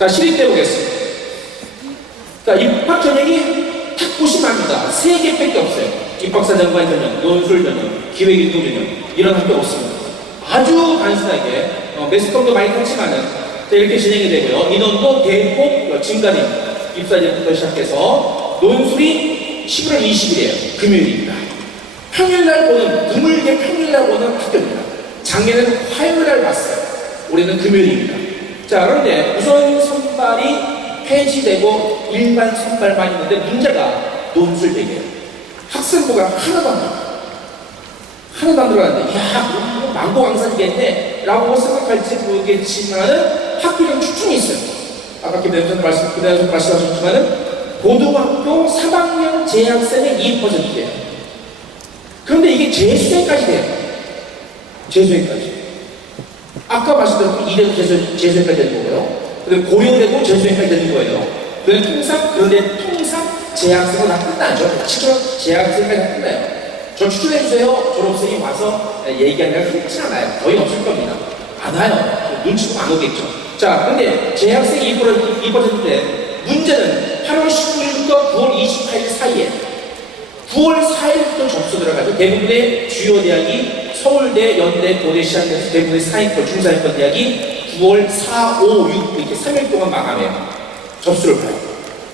자, 시립대 보겠습니다. 자, 입학 전형이 딱 보시면 압니다. 3개밖에 없어요. 입학사정관 전형, 논술 전형, 기획인도 전형, 이런 학교 없습니다. 아주 단순하게, 매스컴도 많이 탔지만은, 이렇게 진행이 되고요. 인원도 대폭 증가됩니다. 입사제부터 시작해서, 논술이 11월 20일이에요. 금요일입니다. 평일날 보는, 드물게 평일날 보는 학교입니다. 작년에는 화요일날 봤어요. 올해는 금요일입니다. 자, 그런데 우선 선발이 폐지되고 일반 선발만 있는데 문제가 논술대기예요. 학생부가 하나도 안 들어가요. 하나도 안 들어가는데, 야, 그럼 망고강산이겠네 라고 생각할지 모르겠지만은 학교장 추천이 있어요. 아까 김대현님 말씀하셨지만은 고등학교 3학년 재학생의 2%예요. 그런데 이게 재수생까지 돼요. 재수생까지. 아까 말씀드렸던 이래도 재수생까지 되는 거고요. 그리고 고려대도 재수생까지 되는 거예요. 그런데 통상 재학생은 다 끝나죠. 지금 재학생까지 다 끝나요. 저 추천해주세요. 졸업생이 와서 얘기하는 게 흔치 않아요. 거의 없을 겁니다. 안 와요. 눈치도 안 오겠죠. 자, 근데 재학생이 2%인데 문제는 8월 19일부터 9월 28일 사이에 9월 4일부터 접수 들어가죠. 대부분의 주요 대학이 서울대, 연대, 고대 시작해서 대부분의 상위권, 중상위권 대학이 9월 4, 5, 6 이렇게 3일 동안 마감해요. 접수를 봐요.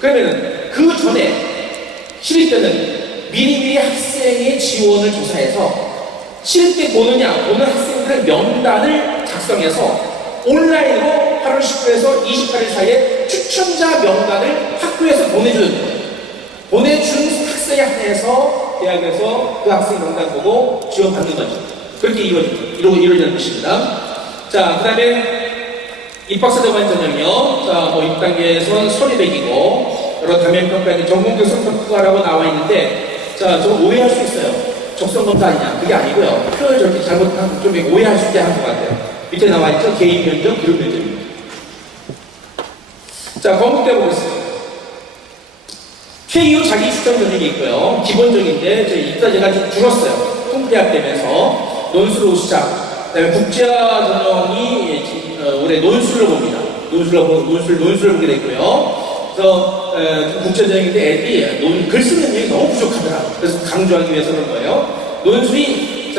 그러면은 그 전에 시립대는 미리미리 학생의 지원을 조사해서 시립대 보는 학생들의 명단을 작성해서 온라인으로 8월 19일에서 28일 사이에 추천자 명단을 학교에서 보내주는 거예요. 보내준 학생에 한해서 대학에서 그 학생 명단 보고 지원받는 거죠. 그렇게 이루어지는 것입니다. 자, 그 다음에 입학사정관 전형이요. 자, 6단계에서는 서류백이고, 여러 단면평가에는 전공적 성적표라고 나와 있는데, 자, 좀 오해할 수 있어요. 적성검사 아니냐? 그게 아니고요. 표현을 저렇게 잘못하면 좀 오해할 수 있게 하는 것 같아요. 밑에 나와 있죠? 개인 면접, 그룹 면접입니다. 자, 검증대 보겠습니다. KU 자기 추천 전형이 있고요. 기본적인데, 저희 입사제가 좀 줄었어요. 통폐합 되면서. 논술로 시작. 그 다음에 국제화 전형이 올해 논술로 봅니다. 논술을 보게 됐고요. 그래서 국제 전형인데 애들이 글 쓰는 능력이 너무 부족하더라. 그래서 강조하기 위해서 그런 거예요. 논술이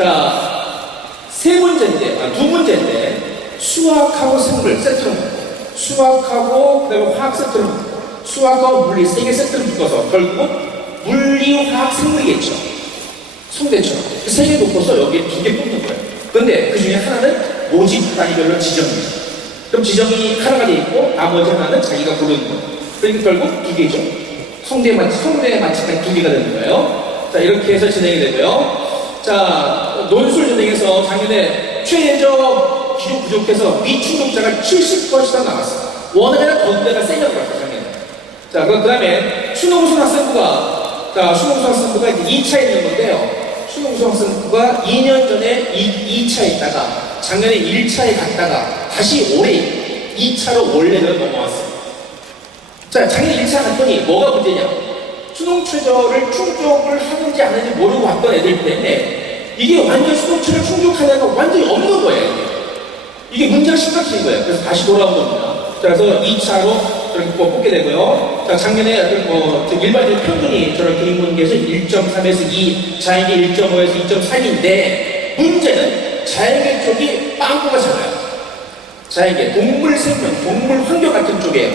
두 문제인데 수학하고 생물 세트로 수학하고 그다음에 화학 세트로 수학하고 물리 3개 세트로 묶어서 결국 물리, 화학, 생물이겠죠. 송대처럼 그 3개 묶어서 여기에 2개 뽑는 거예요. 그런데 그 중에 하나는 모집 단위별로 지정입니다. 그럼 지정이 하나가 돼 있고 나머지 하나는 자기가 고르는 거예요. 그러니까 결국 2개죠. 성대에 맞춰서 2개가 되는 거예요. 자, 이렇게 해서 진행이 되고요. 자, 논술 전형에서 작년에 최저 기록 부족해서 미충족자가 70% 나왔어요. 원어에는 더군다나 세게 들어갔어요, 작년에. 자, 그 다음에 수능우선 학생부가 이제 2차에 있는 건데요. 수능우선 학생부가 2년 전에 2차에 있다가 작년에 1차에 갔다가 다시 올해 2차로 원래대로 넘어왔어요. 자, 작년에 1차 갔더니 뭐가 문제냐? 수능 최저를 충족을 하는지 안 하는지 모르고 왔던 애들 때문에 이게 완전 수능 최저 충족하냐가 완전히 없는 거예요. 이게 문제가 심각해진 거예요. 그래서 다시 돌아온 겁니다. 자, 그래서 2차로 저렇게 뽑게 되고요. 자, 작년에 일반적인 평균이 저렇게 인문계에서 1.3에서 2, 자연계 1.5에서 2.3인데 문제는 자연계 쪽이 빵꾸가 작아요. 자연계, 동물 생명, 동물 환경 같은 쪽이에요.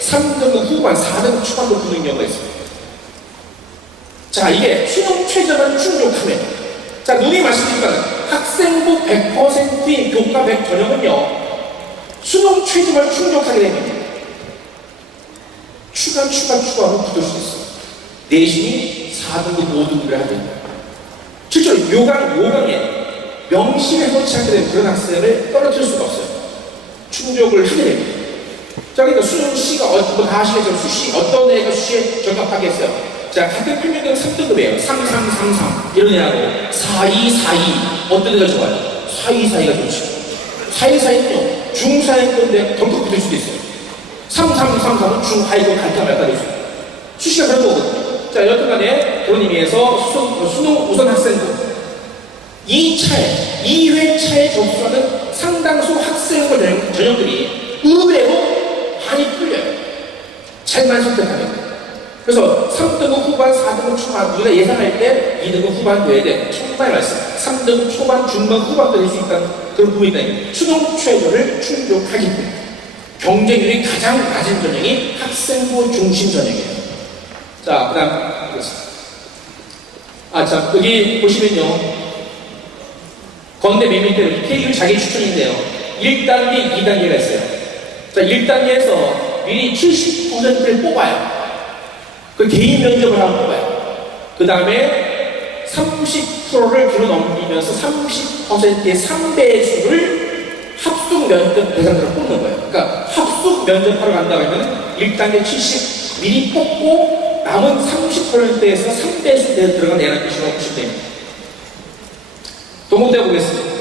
3등급 후반, 4등급 초반도 붙는 경우가 있습니다. 자, 이게 수능 최저만 충족하면, 자, 누누이 말씀드리지만 학생부 100%인 교과 100 전형은요, 수능 최저만 충족하게 되면 추가하면 붙을 수 있어요. 내신이 4등급, 5등급을 하게 됩니다. 실제로 요강에 명시에 놓지 않게 되면 그런 학생을 떨어뜨릴 수가 없어요. 충족을 하게 됩니다. 자, 그러니까 수시가 다 아시겠죠? 수시 어떤 애가 수시에 적합하겠어요? 자, 같은 평균은 3등급이에요. 3, 3, 3, 3 이런 애하고 4, 2, 4, 2 어떤 애가 좋아요? 4, 2, 4, 2가 좋죠. 4, 2, 4, 2는요 중사위권대 덩크 붙을 수도 있어요. 3, 3, 3, 3은 중하위권 갈까 말까 될 수 있어요. 수시가 그런 거거든요. 자, 여튼간에 그런 의미에서 수능 우선 학생부 2회차에 접수하는 상당수 학생부 전형들이 의외로 많이 풀려요. 잘만 선택하면. 그래서 3등급 후반, 4등급 초반, 우리가 예상할 때 2등급 후반 돼야 돼. 초반에 말씀. 3등급 초반, 중반, 후반도 될 수 있다는 그런 부분이 있다. 수능 최저를 충족하기 때문에 경쟁률이 가장 낮은 전형이 학생부 중심 전형이에요. 자, 그 다음 자, 여기 보시면요. 건대 맨 밑에 K율 자기 추천인데요. 1단계, 2단계가 있어요. 자, 1단계에서 미리 70%를 뽑아요. 그 개인 면접을 하고 뽑아요. 그 다음에 30%를 뒤로 넘기면서 30%의 3배수를 합숙 면접 대상자로 뽑는 거예요. 그러니까 합숙 면접하러 간다고 하면 1단계 70 미리 뽑고 남은 30%에서 3배수 내에 들어간 애라는 뜻이라고 보시면 됩니다. 동문대 보겠습니다.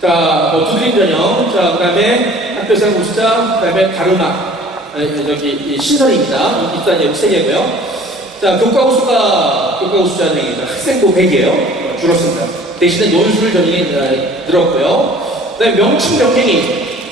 자, 두드림 전형, 자, 그 다음에 학교생 우수자, 그 다음에 다르마, 여기 신설입니다. 입단 여기 3개고요. 자, 교과 우수자 전형입니다. 학생부 100이에요. 줄었습니다. 대신에 논술 전형이 늘었고요. 그 다음에 명칭 명령이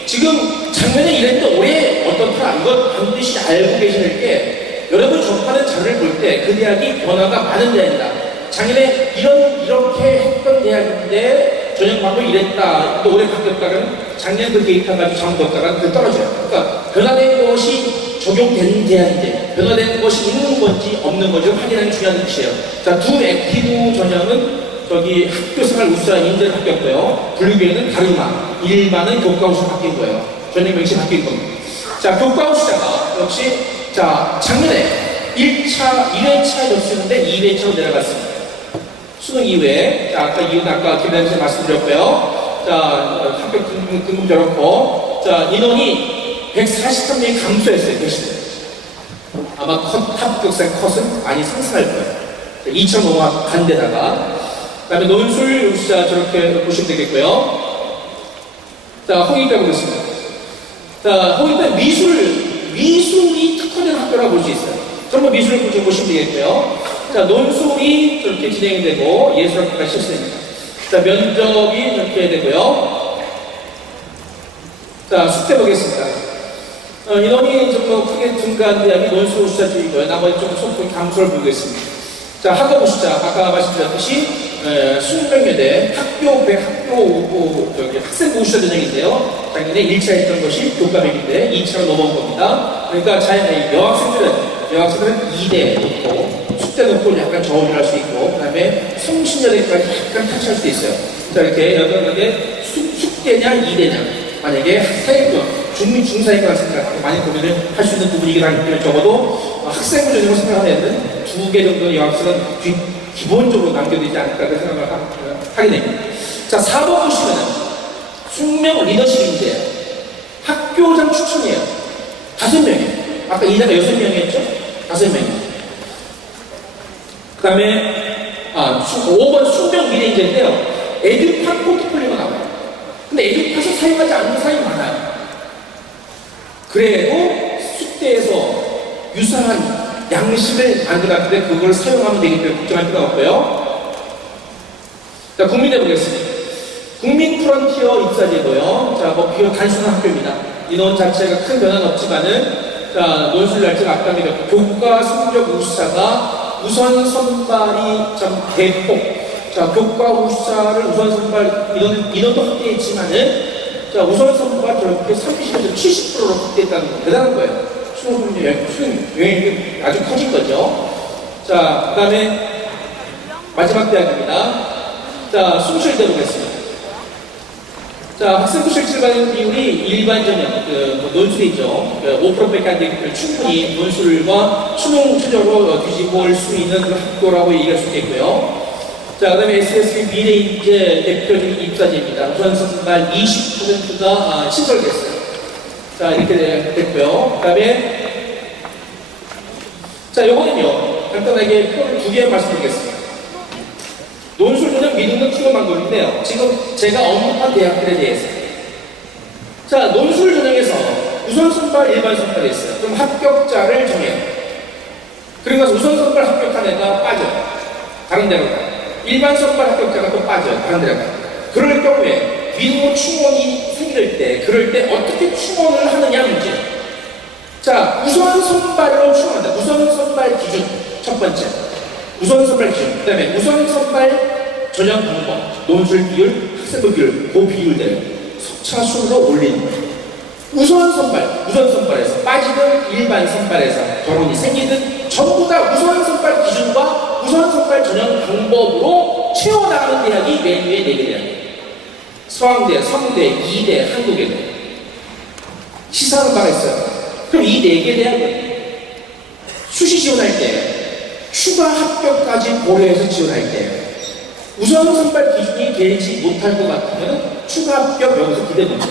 지금 작년에 이랬는데 올해 어떻더라. 이거 반드시 알고 계실 게 여러분 접하는 자료를 볼 때 그 대학이 변화가 많은 대학이다. 작년에 이렇게 했던 대학인데 전형 방법이 이랬다. 또 올해 바뀌었다가는 작년 그 데이터 가지고 잘못했다가는 그 떨어져요. 그러니까 변화된 것이 적용된 대학인데 변화된 것이 있는 건지 없는 건지 확인하는 중요한 뜻이에요. 자, 두 액티브 전형은 저기 학교생활 우수자 인재를 바뀌었고요. 분류기에는 다르마, 일반은 교과 우수 바뀐 거예요. 전형 명칭 바뀐 겁니다. 자, 교과 우수자가 역시 자, 작년에 1회차 접수했는데 2회차로 내려갔습니다. 수능 이후에, 자, 아까 김대현 씨 말씀드렸고요. 자, 합격 등급 저렇고, 자, 인원이 143명이 감소했어요, 대신에. 아마 합격생 컷은 많이 상승할 거예요. 2천 넘어간 데다가. 그 다음에 논술 우수자 저렇게 보시면 되겠고요. 자, 홍익대 보겠습니다. 자, 홍익대 미술이 특화된 학교라고 볼 수 있어요. 전부 미술을 보시면 되겠고요. 자, 논술이 저렇게 진행이 되고 예술학과가 실시됩니다. 자, 면접이 이렇게 되고요. 자, 숙제 보겠습니다. 인원이 좀 크게 증가한 대학이 논술 우수자 쪽이고요. 나머지 좀 소폭 감소를 보이겠습니다. 자, 학업 우수자 아까 말씀드렸듯이 수능여대 학생부 우수자 전형인데요. 작년에 1차 했던 것이 교과백인데 2차로 넘어온 겁니다. 그러니까 여학생들은 2대 놓고 숙대 놓고 약간 저울을 할 수 있고 그 다음에 성신여대까지 약간 타치할 수도 있어요. 자, 이렇게 여러분에게 숙대냐 2대냐 만약에 사회권 중사회권 생각 많이 고민을 할 수 있는 부분이긴 하기 때문에 적어도 학생부 전형을 생각하면 2개 정도 여학생은 기본적으로 남겨두지 않을까 생각을 하게 됩니다. 자, 4번 보시면은 숙명 리더십 인재 학교장 추천이에요. 5명이에요. 아까 이자가 6명이었죠? 5명이에요. 그 다음에 5번 숙명 미래 인재인데요. 에듀팟 포트폴리오가 나와요. 근데 에듀팟을 사용하지 않는 사람이 많아요. 그래도 숙대에서 유사한 양식을 만들었는데 그걸 사용하면 되기 때문에 걱정할 필요가 없고요. 자, 국민대 보겠습니다. 국민 프론티어 입사제도요. 자, 비교 단순한 학교입니다. 인원 자체가 큰 변화는 없지만은 자, 논술 날짜가 아까 드렸고 교과 성적 우수자가 우선 선발이 좀 대폭. 자, 교과 우수자를 우선 선발 인원도 확대했지만은 자, 우선 선발 저렇게 30에서 70%로 확대했다는 건 대단한 거예요. 수능 영향이 아주 커진 거죠. 자, 그 다음에 마지막 대학입니다. 자, 수시대 보겠습니다. 자, 학생부 실질 받는 비율이 일반 전형, 논술이죠. 5%밖에 안 되기 때문에 충분히 논술과 수능 최저로 뒤집어 올 수 있는 학교라고 얘기할 수 있겠고요. 자, 그 다음에 SSB 미래 인재 대표적인 입사제입니다. 우선 선발 20%가 신설됐어요. 자, 이렇게 됐고요. 그 다음에 자, 요거는요 간단하게 표를 2개 말씀드리겠습니다. 논술 전형 미등록 추가 방법인데요. 지금 제가 언급한 대학들에 대해서 자, 논술 전형에서 우선 선발, 일반 선발이 있어요. 그럼 합격자를 정해요. 그리고 나서 우선 선발 합격한 애가 빠져. 다른 데로 가요. 일반 선발 합격자가 또 빠져. 다른 데로 가요. 그럴 경우에 미등록 충원이 생길 때, 그럴 때 어떻게 충원을 하느냐 문제. 자, 우선 선발로 추천한다. 우선 선발 기준 첫 번째. 우선 선발 기준. 그 다음에 우선 선발 전형 방법, 논술 비율, 학생부 비율, 그 비율대로 석차 순으로 올리는 거예요. 우선 선발에서 빠지든 일반 선발에서 결혼이 생기든 전부 다 우선 선발 기준과 우선 선발 전형 방법으로 채워나가는 대학이 메뉴의 4개 대학이에요. 서강대, 성대, 이대, 한국외대. 시사하는 바가 있어요. 그럼 이 4개 대학은 수시 지원할 때 추가 합격까지 고려해서 지원할 때 우선 선발 기준이 되지 못할 것 같으면 추가 합격 여기서 기대됩니다.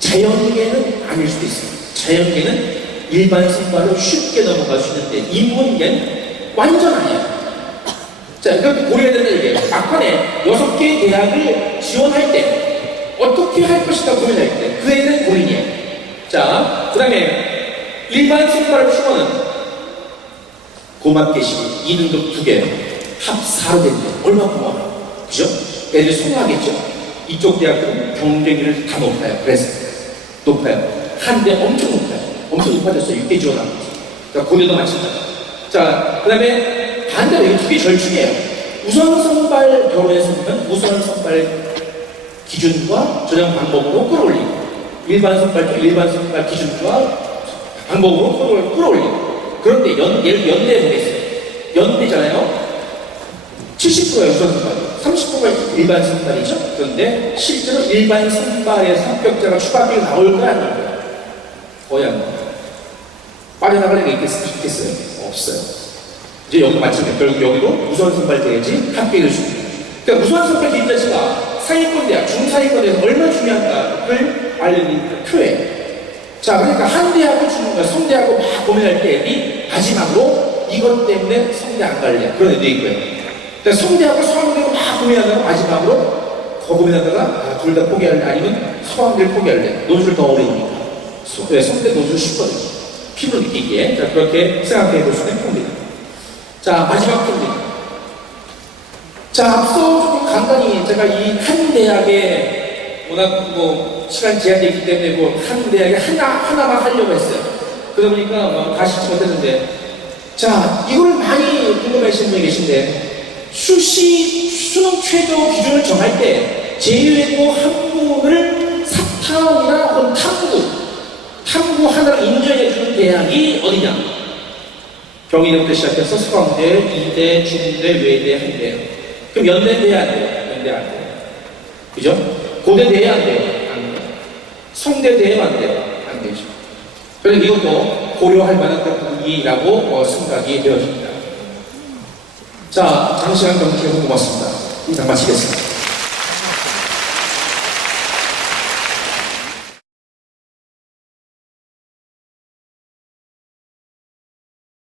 자연계는 아닐 수도 있어요. 자연계는 일반 선발로 쉽게 넘어갈 수 있는데 인문계는 완전 아니에요. 자, 그렇게 고려해야 된다 이게 막판에 6개의 대학을 지원할 때 어떻게 할 것인가 고민할 때 그에 대한 고민이에요. 자, 그 다음에 일반 선발을 추구하는 고맙게시 2등급 2개 합 4로 됐는데 얼마나 고마워요. 그죠? 애들이 속하겠죠. 이쪽 대학들은 경쟁률을 다 높아요. 그래서 높아요. 한대 엄청 높아요. 엄청 높아졌어요. 6개 지원하고. 자, 고대도 마찬가지. 자, 그 다음에 반대로 이거 2개 절충이에요. 우선 선발 결혼에서 보면 우선 선발 기준과 전형 방법으로 끌어올리고 일반 선발 기준과 방법으로 끌어올리고 그런데 연대 보겠어요. 연대잖아요. 70%가 우선 선발. 30%가 일반 선발이죠. 그런데 실제로 일반 선발에서 합격자가 추가 합격이 나올 거야, 안 나올 거야? 거의 안 나와요. 빠져나갈 애가 있겠어요? 없어요. 이제 여기도 마찬가지예요. 결국 여기도 우선 선발 돼야지 합격을 줍니다. 그러니까 우선 선발 기준 자체가 상위권 대학, 중상위권에서 얼마나 중요한가를 알려드리는 표예요. 자, 그러니까 한 대학을 주는 거야. 성대하고 막 고민할 때 애들이 마지막으로 이것 때문에 성대 안 갈래. 그런 애도 있고요. 그러니까 성대하고 서강대고 막 고민하다가 마지막으로 더 고민하다가 둘 다 포기할래 아니면 서강대를 포기할래. 논술 더 어려우니까. 성대 논술 쉽거든요. 피부를 느끼기에. 자, 그렇게 생각해 볼 수 있는 겁니다. 자, 마지막 겁니다. 자, 앞서 조금 간단히 제가 이 한 대학에 워낙 시간 제한이 있기 때문에 한 대학에 하나만 하려고 했어요. 그러다 보니까 다 쉽지 못했는데 자, 이걸 많이 궁금해하시는 분이 계신데 수능 최저 기준을 정할 때 제외고 항공을 사탐이나 혹은 탐구 하나를 인정해주는 대학이 어디냐? 경희대부터 시작해서 서강대, 이대, 중대, 외대, 한대. 그럼 연대 돼야 안 돼요? 연대 안 돼요. 그죠? 고대 돼야 안 돼요? 안 돼요. 성대 돼야 안 돼요? 안 되죠. 그래서 이것도 고려할 만한 부분이라고 생각이 되어집니다. 자, 장시간 경청해서 고맙습니다. 이상 마치겠습니다.